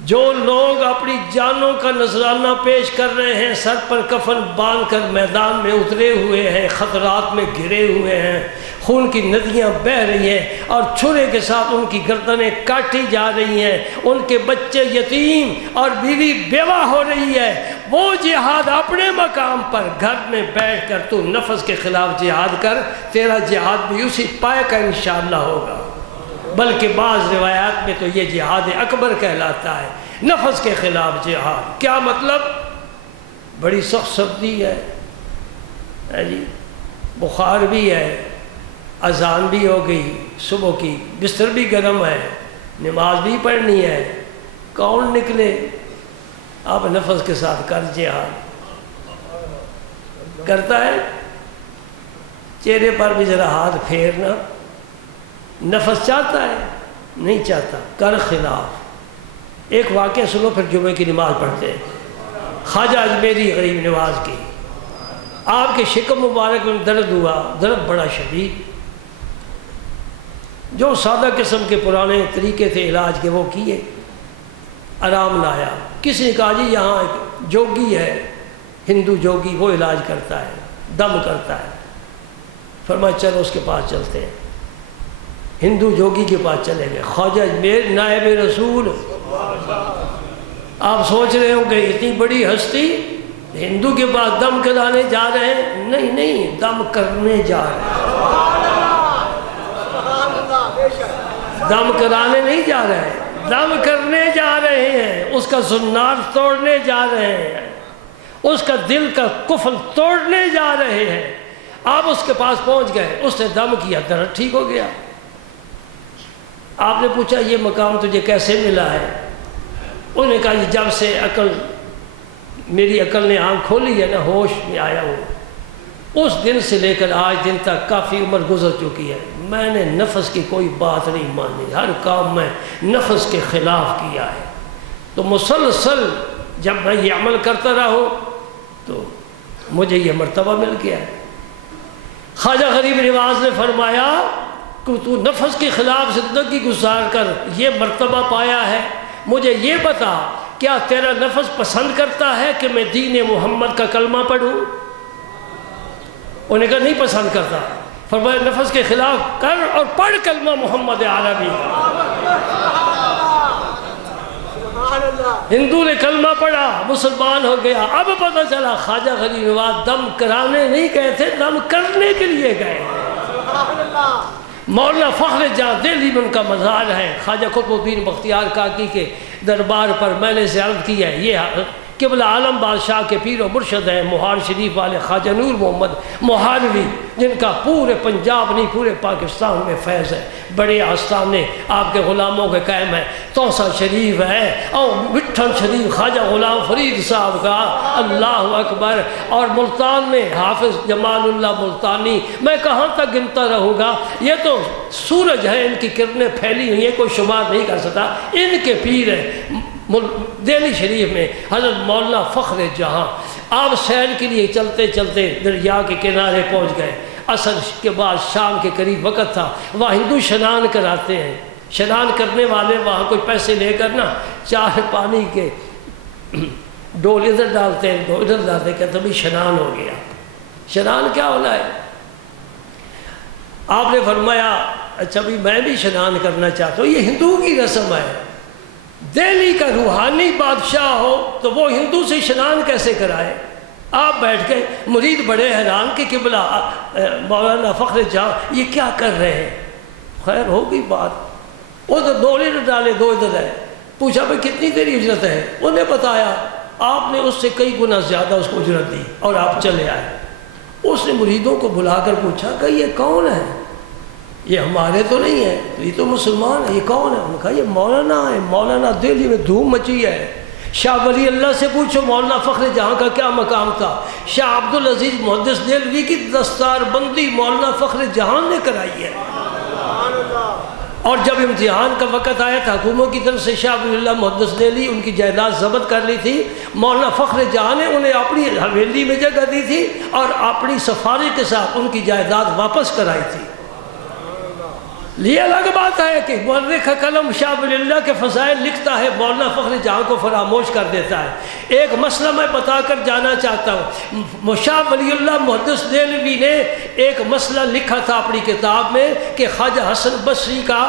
جو لوگ اپنی جانوں کا نذرانہ پیش کر رہے ہیں، سر پر کفن باندھ کر میدان میں اترے ہوئے ہیں، خطرات میں گھرے ہوئے ہیں، خون کی ندیاں بہہ رہی ہیں اور چھرے کے ساتھ ان کی گردنیں کاٹی جا رہی ہیں، ان کے بچے یتیم اور بیوی بیوہ ہو رہی ہے، وہ جہاد اپنے مقام پر گھر میں بیٹھ کر تو نفس کے خلاف جہاد کر، تیرا جہاد بھی اسی پائے کا انشاءاللہ ہوگا۔ بلکہ بعض روایات میں تو یہ جہاد اکبر کہلاتا ہے، نفس کے خلاف جہاد۔ کیا مطلب؟ بڑی سخت سردی ہے جی، بخار بھی ہے، اذان بھی ہو گئی صبح کی، بستر بھی گرم ہے، نماز بھی پڑھنی ہے، کون نکلے؟ آپ نفس کے ساتھ کر جہاد۔ کرتا ہے؟ چہرے پر بھی ذرا ہاتھ پھیرنا۔ نفس چاہتا ہے؟ نہیں چاہتا، کر خلاف۔ ایک واقعہ سنو پھر جمعے کی نماز پڑھتے ہیں۔ خواجہ اجمیری غریب نواز کی، آپ کے شکم مبارک میں درد ہوا، درد بڑا شدید، جو سادہ قسم کے پرانے طریقے تھے علاج کے وہ کیے، آرام نہ آیا۔ کسی نے کہا جی یہاں ایک جوگی ہے، ہندو جوگی، وہ علاج کرتا ہے، دم کرتا ہے۔ فرمایا چلو اس کے پاس چلتے ہیں۔ ہندو جوگی کے پاس چلے گئے۔ خواجہ اجمیر نائب رسول، آپ سوچ رہے ہوں کہ اتنی بڑی ہستی ہندو کے پاس دم کرانے جا رہے ہیں؟ نہیں نہیں، دم کرنے جا رہے ہیں، دم کرانے نہیں جا رہے ہیں، دم کرنے جا رہے ہیں، اس کا زنار توڑنے جا رہے ہیں، اس کا دل کا قفل توڑنے جا رہے ہیں۔ آپ اس کے پاس پہنچ گئے، اس نے دم کیا، درد ٹھیک ہو گیا۔ آپ نے پوچھا یہ مقام تجھے کیسے ملا ہے؟ انہوں نے کہا یہ جب سے میری عقل نے آنکھ کھولی ہے نا، ہوش میں آیا ہوں، اس دن سے لے کر آج دن تک کافی عمر گزر چکی ہے، میں نے نفس کی کوئی بات نہیں مانی، ہر کام میں نفس کے خلاف کیا ہے۔ تو مسلسل جب میں یہ عمل کرتا رہا ہوں تو مجھے یہ مرتبہ مل گیا ہے۔ خواجہ غریب نواز نے فرمایا کہ تو نفس کے خلاف زندگی گزار کر یہ مرتبہ پایا ہے، مجھے یہ بتا کیا تیرا نفس پسند کرتا ہے کہ میں دین محمد کا کلمہ پڑھوں؟ انہوں نے کہا نہیں پسند کرتا۔ فرمایا نفس کے خلاف کر اور پڑھ کلمہ محمد عربی۔ ہندو نے کلمہ پڑھا، مسلمان ہو گیا۔ اب پتہ چلا خواجہ غریب نواز دم کرانے نہیں گئے تھے، دم کرنے کے لیے گئے۔ مولانا فخر جہاں دہلی میں ان کا مزار ہے، خواجہ قطب الدین بختیار کاکی کے دربار پر میں نے زیارت کی ہے۔ قبلہ عالم بادشاہ کے پیر و مرشد ہیں مہار شریف والے خواجہ نور محمد مہاروی، جن کا پورے پنجاب نہیں پورے پاکستان میں فیض ہے۔ بڑے آستانے آپ کے غلاموں کے قائم ہیں، توسا شریف ہے اور وٹھن شریف خواجہ غلام فرید صاحب کا، اللہ اکبر۔ اور ملتان میں حافظ جمال اللہ ملتانی، میں کہاں تک گنتا رہوں گا، یہ تو سورج ہے، ان کی کرنیں پھیلی ہوئی ہیں، کوئی شمار نہیں کر سکتا۔ ان کے پیر ہیں دہلی شریف میں حضرت مولانا فخر جہاں۔ آپ سیر کے لیے چلتے چلتے دریا کے کنارے پہنچ گئے، عصر کے بعد شام کے قریب وقت تھا، وہاں ہندو شنان کراتے ہیں، شنان کرنے والے وہاں کوئی پیسے لے کر نا چار پانی کے ڈول ادھر ڈالتے ہیں، ڈول ادھر ڈالتے ہیں، کہتے ہیں شنان ہو گیا۔ شنان کیا ہونا ہے؟ آپ نے فرمایا اچھا بھی میں بھی شنان کرنا چاہتا ہوں، یہ ہندو کی رسم ہے۔ دہلی کا روحانی بادشاہ ہو تو وہ ہندو سے شنان کیسے کرائے؟ آپ بیٹھ کے مرید بڑے حیران کہ قبلہ مولانا فخر جہاں یہ کیا کر رہے ہیں؟ خیر ہو گئی بات، وہ تو دو ادھر ڈالے دو ادھر ہے، پوچھا بھائی کتنی تیری اجرت ہے؟ انہیں بتایا، آپ نے اس سے کئی گنا زیادہ اس کو اجرت دی اور آپ چلے آئے۔ اس نے مریدوں کو بلا کر پوچھا کہ یہ کون ہے؟ یہ ہمارے تو نہیں ہے، یہ تو مسلمان ہے، یہ کون ہے؟ انہوں نے کہا یہ مولانا ہے، مولانا دہلی میں دھوم مچی ہے۔ شاہ ولی اللہ سے پوچھو مولانا فخر جہاں کا کیا مقام تھا؟ شاہ عبدالعزیز محدث دہلوی کی دستار بندی مولانا فخر جہاں نے کرائی ہے۔ اور جب امتحان کا وقت آیا تھا حکومت کی طرف سے شاہ ولی اللہ محدث دہلوی ان کی جائیداد ضبط کر لی تھی، مولانا فخر جہاں نے انہیں اپنی حویلی میں جگہ دی تھی اور اپنی سفارش کے ساتھ ان کی جائیداد واپس کرائی تھی۔ یہ الگ بات ہے کہ مورخ قلم شاہ ولی اللہ کے فضائل لکھتا ہے، مولانا فخر جہاں کو فراموش کر دیتا ہے۔ ایک مسئلہ میں بتا کر جانا چاہتا ہوں، شاہ ولی اللہ محدث دہلوی نے ایک مسئلہ لکھا تھا اپنی کتاب میں کہ خواجہ حسن بصری کا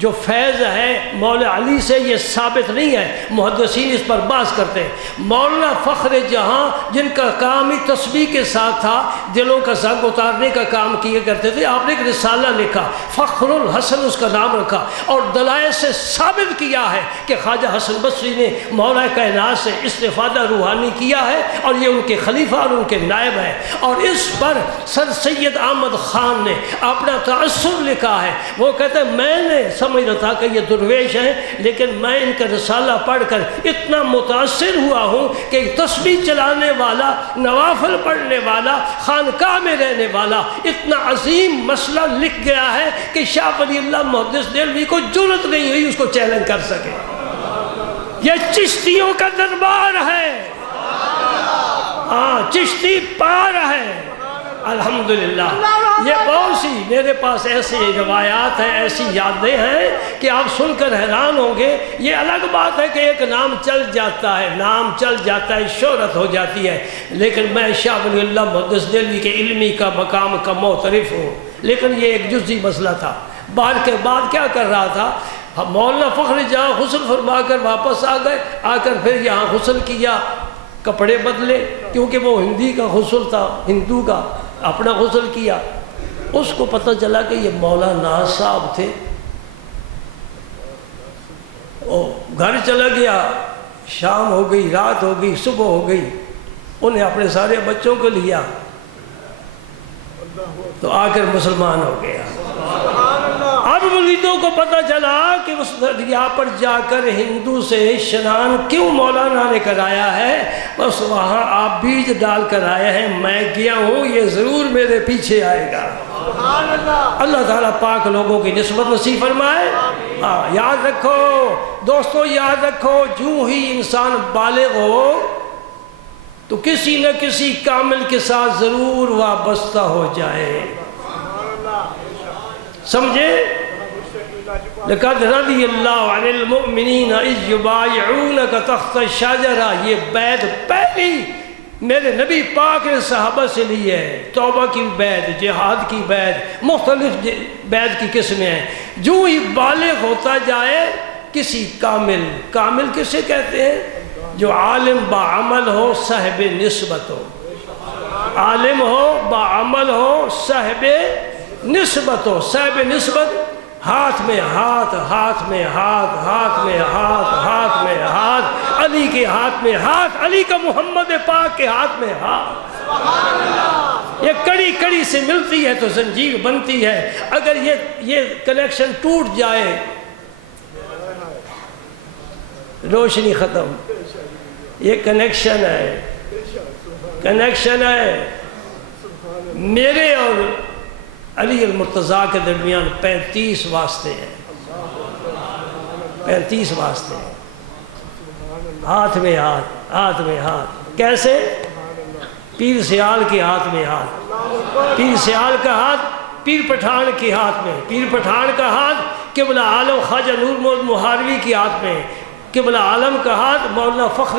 جو فیض ہے مولا علی سے یہ ثابت نہیں ہے، محدثین اس پر بحث کرتے ہیں۔ مولانا فخر جہاں جن کا کام ہی تسبیح کے ساتھ تھا، دلوں کا زنگ اتارنے کا کام کیا کرتے تھے، آپ نے ایک رسالہ لکھا، فخر الحسن اس کا نام رکھا، اور دلائل سے ثابت کیا ہے کہ خواجہ حسن بصری نے مولا کائنات سے استفادہ روحانی کیا ہے اور یہ ان کے خلیفہ اور ان کے نائب ہیں۔ اور اس پر سر سید احمد خان نے اپنا تأثر لکھا ہے، وہ کہتے ہیں میں نے سمجھ رہا تھا کہ یہ درویش ہیں، لیکن میں ان کا رسالہ پڑھ کر اتنا متاثر ہوا ہوں کہ تسبیح چلانے والا، نوافل پڑھنے والا، خانقاہ میں رہنے والا اتنا عظیم مسئلہ لکھ گیا ہے کہ شاہ ولی اللہ محدث دہلوی کو جرأت نہیں ہوئی اس کو چیلنج کر سکے۔ یہ چشتیوں کا دربار ہے، ہاں چشتی پار ہے، الحمدللہ۔ یہ بہت سی میرے پاس ایسی روایات ہیں، ایسی یادیں ہیں کہ آپ سن کر حیران ہوں گے۔ یہ الگ بات ہے کہ ایک نام چل جاتا ہے، نام چل جاتا ہے، شہرت ہو جاتی ہے، لیکن میں شاہ ولی اللہ محدث دہلوی کے علمی کا مقام کا معترف ہوں۔ لیکن یہ ایک جزئی مسئلہ تھا۔ بار کے بعد کیا کر رہا تھا، مولانا فخر جہاں غسل فرما کر واپس آ گئے، آ کر پھر یہاں غسل کیا، کپڑے بدلے، کیونکہ وہ ہندی کا غسل تھا، ہندو کا اپنا غسل کیا۔ اس کو پتہ چلا کہ یہ مولانا صاحب تھے، گھر چلا گیا، شام ہو گئی، رات ہو گئی، صبح ہو گئی، انہیں اپنے سارے بچوں کو لیا تو آ کر مسلمان ہو گیا۔ اب مریدوں کو پتہ چلا کہ اس دریا پر جا کر ہندو سے شنان کیوں مولانا نے کرایا ہے، بس وہاں آپ بیج ڈال کر آئے ہیں، میں گیا ہوں، یہ ضرور میرے پیچھے آئے گا۔ اللہ تعالیٰ پاک لوگوں کی نسبت نصیب فرمائے۔ یاد رکھو دوستو، یاد رکھو، جو ہی انسان بالغ ہو تو کسی نہ کسی کامل کے ساتھ ضرور وابستہ ہو جائے، سمجھے؟ لَقَدْ رَضِيَ اللَّهُ عَنِ الْمُؤْمِنِينَ إِذْ يُبَايِعُونَكَ تَحْتَ الشَّجَرَةِ، یہ بیعت پہلی میرے نبی پاک نے صحابہ سے لی ہے۔ توبہ کی بیعت، جہاد کی بیعت، مختلف بیعت کی قسمیں ہیں۔ جو ہی بالغ ہوتا جائے کسی کامل، کامل کسے کہتے ہیں؟ جو عالم باعمل ہو، صاحب نسبت ہو، عالم ہو، باعمل ہو، صاحب نسبت ہو۔ صاحب نسبت ہاتھ میں ہاتھ، ہاتھ میں ہاتھ، ہاتھ میں ہاتھ، ہاتھ میں ہاتھ، علی کے ہاتھ میں ہاتھ، علی کا محمد پاک کے ہاتھ میں ہاتھ۔ یہ کڑی کڑی سے ملتی ہے تو زنجیر بنتی ہے، اگر یہ کنیکشن ٹوٹ جائے روشنی ختم۔ یہ کنیکشن ہے میرے اور علی المرتضیٰ کے درمیان 35 واسطے ہیں، 35 واسطے ہیں، ہاتھ میں ہاتھ، ہاتھ میں ہاتھ۔ کیسے؟ پیر سیال کے ہاتھ میں ہاتھ، پیر سیال کا ہاتھ پیر پٹھان کے ہاتھ میں، پیر پٹھان کا ہاتھ قبلہ عالم خواجہ نور محمد محاروی کے ہاتھ میں، قبلہ عالم کا ہاتھ مولانا فخر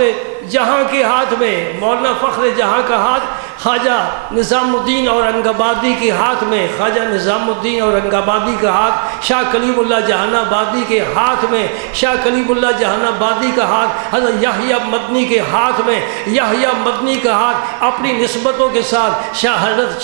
جہاں کے ہاتھ میں، مولانا فخر جہاں کا ہاتھ خواجہ نظام الدین اورنگ آبادی کے ہاتھ میں، خواجہ نظام الدین اورنگ آبادی کا ہاتھ شاہ کلیم اللہ جہان آبادی کے ہاتھ میں، شاہ کلیم اللہ جہان آبادی کا ہاتھ حضرت یحییٰ مدنی کے ہاتھ میں، یحییٰ مدنی کا ہاتھ اپنی نسبتوں کے ساتھ حضرت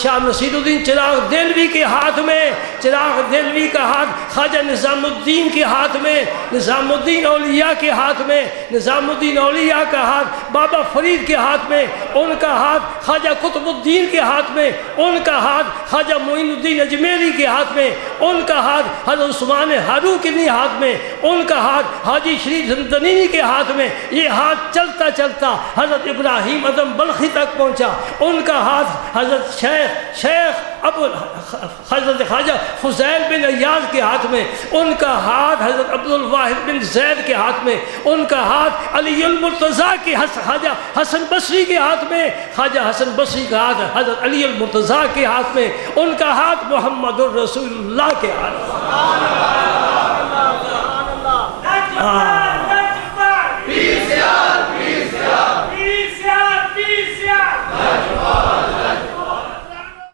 شاہ نصیر الدین چراغ دہلوی کے ہاتھ میں، چراغ دہلوی کا ہاتھ خواجہ نظام الدین کے ہاتھ میں، نظام الدین اولیاء کے ہاتھ میں، نظام الدین اولیاء کا ہاتھ بابا فرید کے ہاتھ میں، ان کا ہاتھ خواجہ قطب الدین کے ہاتھ میں، ان کا ہاتھ خواجہ معین الدین اجمیری کے ہاتھ میں، ان کا ہاتھ حضرت عثمان ہاروقی کے ہاتھ میں، ان کا ہاتھ حاجی شریف زندنی کے ہاتھ میں۔ یہ ہاتھ چلتا چلتا حضرت ابراہیم ادم بلخی تک پہنچا، ان کا ہاتھ حضرت شیخ حضرت خواجہ فضیل بن ایاز کے ہاتھ میں، ان کا ہاتھ حضرت عبد الواحد بن زید کے ہاتھ میں، ان کا ہاتھ علی المرتضیٰ کے خواجہ حسن بصری کے ہاتھ میں، خواجہ حسن بصری کا ہاتھ حضرت علی المرتضیٰ کے ہاتھ میں، ان کا ہاتھ محمد الرسول اللہ کے ہاتھ میں۔